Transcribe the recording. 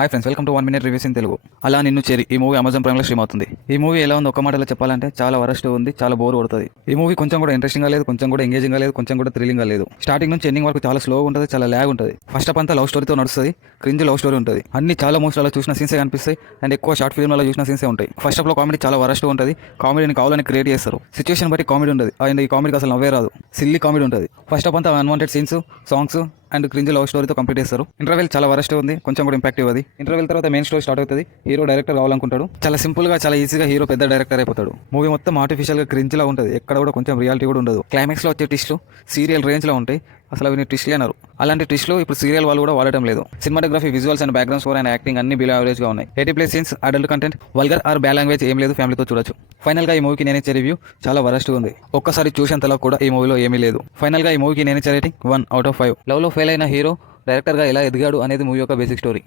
Hi friends, welcome to 1 minute reviews in Telugu. అలా నిన్ను చేరి ఈ మూవీ అమెజాన్ ప్రైమ్లో స్ట్రీమ్ అవుతుంది. ఈ మూవీ ఎలా ఉంది ఒక మాటలో చెప్పాలంటే చాలా వరస్ట్ ఉంది, చాలా బోర్ కొడుతుంది. ఈ మూవీ కొంచెం కూడా ఇంట్రెస్టింగ్ గా లేదు, కొంచెం కూడా ఎంగేజింగ్ గా లేదు, కొంచెం కూడా థ్రిల్లింగ్ గా లేదు. స్టార్టింగ్ నుంచి ఎండింగ్ వరకు చాలా స్లోగా ఉంటుంది, చాలా ల్యాగ్ ఉంటుంది. ఫస్ట్ అప్ అంతా లవ్ స్టోరీతో నడుస్తుంది, క్రింజ్ లవ్ స్టోరీ ఉంటుంది. అన్ని చాలా మూవీస్ అలా చూసిన సీన్సే కనిపిస్తాయి అండ్ ఎక్కువ షార్ట్ ఫిల్మ్ అలా చూసిన సీన్సే ఉంటాయి. ఫస్ట్ అప్ లో కామెడీ చాలా వరస్ట్ ఉంటుంది, కామెడీని కావాలని క్రియేట్ చేస్తారు. సిచ్యువేషన్ బట్టి కామెడీ ఉంటుంది అండ్ ఈ కామెడీకి అసలు నవ్వే రాదు, సిల్లీ కామెడీ ఉంటుంది. ఫస్ట్ అప్ అంతా unwanted scenes, songs and cringe love స్టోరీతో కంప్లీట్ చేస్తారు. ఇంటర్వెల్ చాలా వరస్ట్ ఉంది, కొంచెం కూడా ఇంపాక్ట్ ఇవ్వదు. ఇంటర్వెల్ తర్వాత మెయిన్ స్టోరీ స్టార్ట్ అవుతుంది. హీరో డైరెక్టర్ కావాలనుకుంటాడు, చాలా సింపుల్ గా చాలా ఈజీగా హీరో పెద్ద డైరెక్టర్ అయిపోతాడు. మూవీ మొత్తం ఆర్టిఫిషియల్ గా క్రింజ్ లా ఉంటుంది, ఎక్కడ కూడా కొంచెం రియాలిటీ కూడా ఉండదు. క్లైమాక్స్ లో వచ్చే ట్విస్ట్లు సీరియల్ రేంజ్ లో ఉంటాయి, అసలు అవి ట్విస్ట్లు అన్నారు. అలాంటి ట్విస్ట్లు ఇప్పుడు సీరియల్ వాళ్ళు కూడా వాడటం లేదు. Cinematography, visuals and background score and acting అన్ని బిలో యావరేజ్ గా ఉన్నాయి. 80+ scenes, adult content, vulgar or bad language ఏం లేదు, ఫ్యామిలీతో చూడొచ్చు. ఫైనల్ గా ఈ మూవీకి నేను ఇచ్చే రివ్యూ చాలా వరస్ట్ ఉంది. ఒక్కసారి చూసేంతలా కూడా ఈ మూవీలో ఏమీ లేదు. ఫైనల్ గా ఈ మూవీకి నేను ఇచ్చే రేటింగ్ 1/5. లవ్ లో ఫెయిల్ అయిన హీరో డైరెక్టర్ గా ఎలా ఎదిగాడు అనేది మూవీ యొక్క బేసిక్ స్టోరీ.